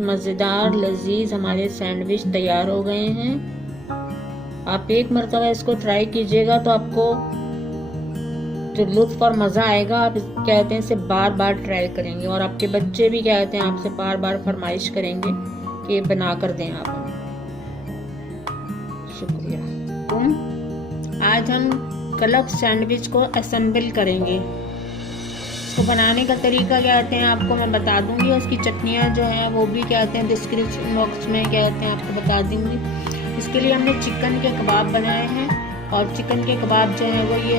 मज़ेदार लजीज हमारे सैंडविच तैयार हो गए हैं। आप एक मरतबा इसको ट्राई कीजिएगा तो आपको जो लुत्फ और मज़ा आएगा, आप कहते हैं इसे बार बार ट्राई करेंगे और आपके बच्चे भी कहते हैं आपसे बार बार फरमाइश करेंगे कि ये बना कर दें आप हमें। शुक्रिया। आज हम कलब सैंडविच को असेंबल करेंगे। इसको बनाने का तरीका कहते हैं आपको मैं बता दूंगी। उसकी चटनियाँ जो हैं वो भी कहते हैं डिस्क्रिप्शन बॉक्स में कहते हैं आपको बता दूंगी। इसके लिए हमने चिकन के कबाब बनाए हैं और चिकन के कबाब जो है वो ये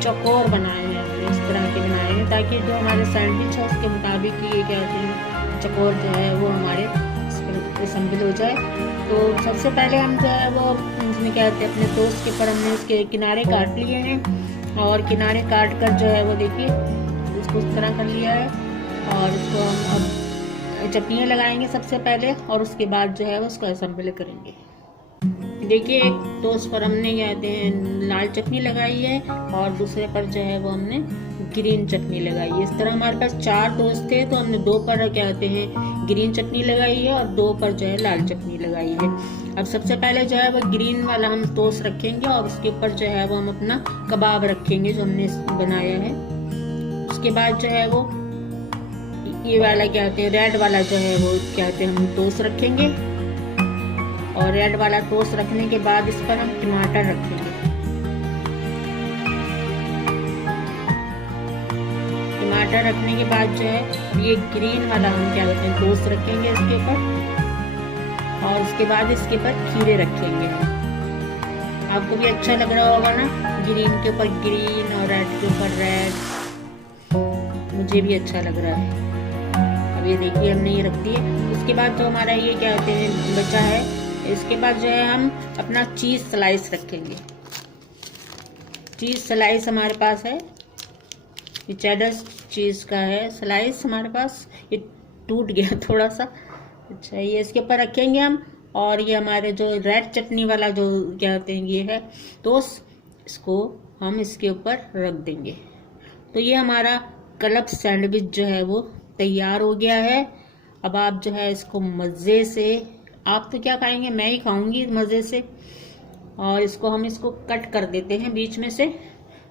चौकोर बनाए हैं, हमने इस तरह के बनाए हैं ताकि जो हमारे सैंडविच है उसके मुताबिक ये कहते हैं चौकोर जो है वो हमारे असेंबल हो जाए। तो सबसे पहले हम जो है वो इसमें कहते हैं अपने टोस्ट के पर हमने इसके किनारे काट लिए हैं और किनारे काट कर जो है वो देखिए इसको इस तरह कर लिया है और इसको हम अब चटनियाँ लगाएंगे सबसे पहले और उसके बाद जो है वो उसको असेंबल करेंगे। देखिए एक टोस्ट पर हमने कहते हैं लाल चटनी लगाई है और दूसरे पर जो है वो हमने ग्रीन चटनी लगाई है। इस तरह हमारे पास 4 टोस्ट थे तो हमने 2 पर कहते हैं ग्रीन चटनी लगाई है और 2 पर जो है लाल चटनी लगाई है। अब सबसे पहले जो है वो ग्रीन वाला हम टोस्ट रखेंगे और उसके ऊपर जो है वो हम अपना कबाब रखेंगे जो हमने बनाया है। उसके बाद जो है वो ये वाला कहते हैं रेड वाला जो है वो कहते हैं हम टोस्ट रखेंगे और रेड वाला टोस्ट रखने के बाद इस पर हम टमाटर रखेंगे। टमाटर रखने के बाद जो है ये ग्रीन वाला हम क्या कहते हैं टोस्ट रखेंगे इसके ऊपर और उसके बाद इसके ऊपर खीरे रखेंगे हम। आपको भी अच्छा लग रहा होगा ना, ग्रीन के ऊपर ग्रीन और रेड के ऊपर रेड। मुझे भी अच्छा लग रहा है। अब ये देखिए हमने ये रख दिए। उसके बाद जो हमारा ये कहते हैं बचा है, इसके बाद जो है हम अपना चीज़ स्लाइस रखेंगे। चीज़ स्लाइस हमारे पास है, ये चेडर चीज़ का है स्लाइस हमारे पास। ये टूट गया थोड़ा सा। अच्छा ये इसके ऊपर रखेंगे हम और ये हमारे जो रेड चटनी वाला जो कहते हैं ये है तो इसको हम इसके ऊपर रख देंगे। तो ये हमारा कलब सैंडविच जो है वो तैयार हो गया है। अब आप जो है इसको मज़े से, आप तो क्या खाएंगे, मैं ही खाऊंगी मज़े से। और इसको हम इसको कट कर देते हैं बीच में से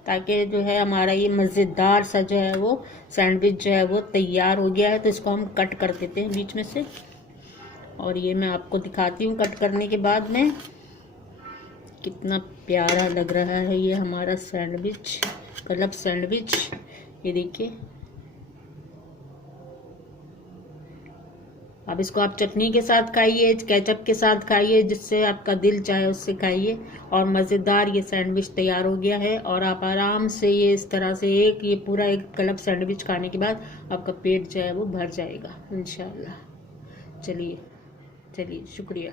ताकि जो है हमारा ये मज़ेदार सा जो है वो सैंडविच जो है वो तैयार हो गया है। तो इसको हम कट कर देते हैं बीच में से और ये मैं आपको दिखाती हूँ कट करने के बाद में कितना प्यारा लग रहा है ये हमारा सैंडविच, कलब सैंडविच। ये देखिए अब इसको आप चटनी के साथ खाइए, केचप के साथ खाइए, जिससे आपका दिल चाहे उससे खाइए। और मज़ेदार ये सैंडविच तैयार हो गया है और आप आराम से ये इस तरह से ये पूरा एक कलब सैंडविच खाने के बाद आपका पेट जो है वो भर जाएगा इंशाल्लाह। चलिए शुक्रिया।